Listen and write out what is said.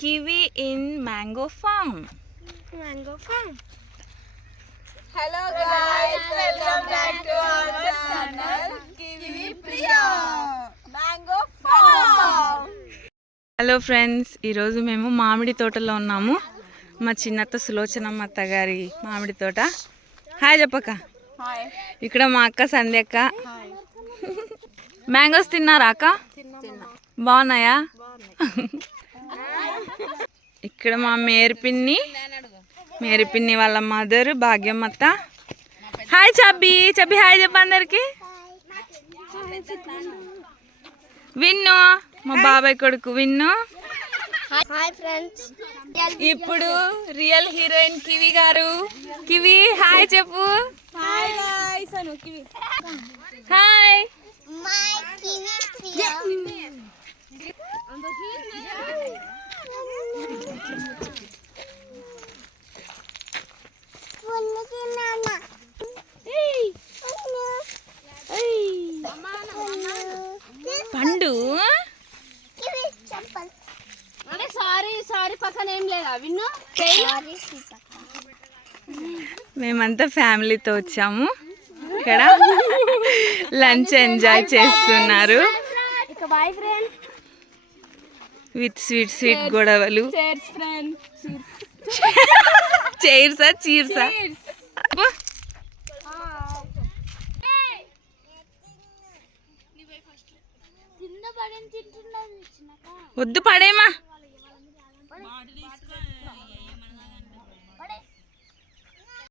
Kiwi in mango farm. Hello guys, welcome back to our channel Kiwi Priya Mango Farm. Hello friends, ఈరోజు మేము మామిడి తోటలో ఉన్నాము. మా చిన్నత్త సులోచనమ్మ అత్త గారి మామిడి తోట. హాయ్ చెప్పక్క. ఇక్కడ మా అక్క సంధ్యక్క. మ్యాంగోస్ తిన్నారా అక్క? బాగున్నాయా? ఇక్కడ మా మేరీ పిన్ని వాళ్ళ మదర్ భాగ్యమ్మత్త. Hi chubby. హాయ్ చెప్ప అందరికి. విన్ను మా బాబాయ్ కొడుకు విన్ను. Hi friends. ఇప్పుడు రియల్ హీరోయిన్ కివి గారు. కివి హాయ్ చెప్పు. Hi guys. అను Kiwi. Hi. My Kiwi Priya. పండు సారీ పక్కన ఏం లేదా విన్ను? మేమంతా ఫ్యామిలీతో వచ్చాము. ఇక్కడ లంచ్ ఎంజాయ్ చేస్తున్నారు విత్ స్వీట్ గొడవలు. చైర్సా వద్దు పడేమా.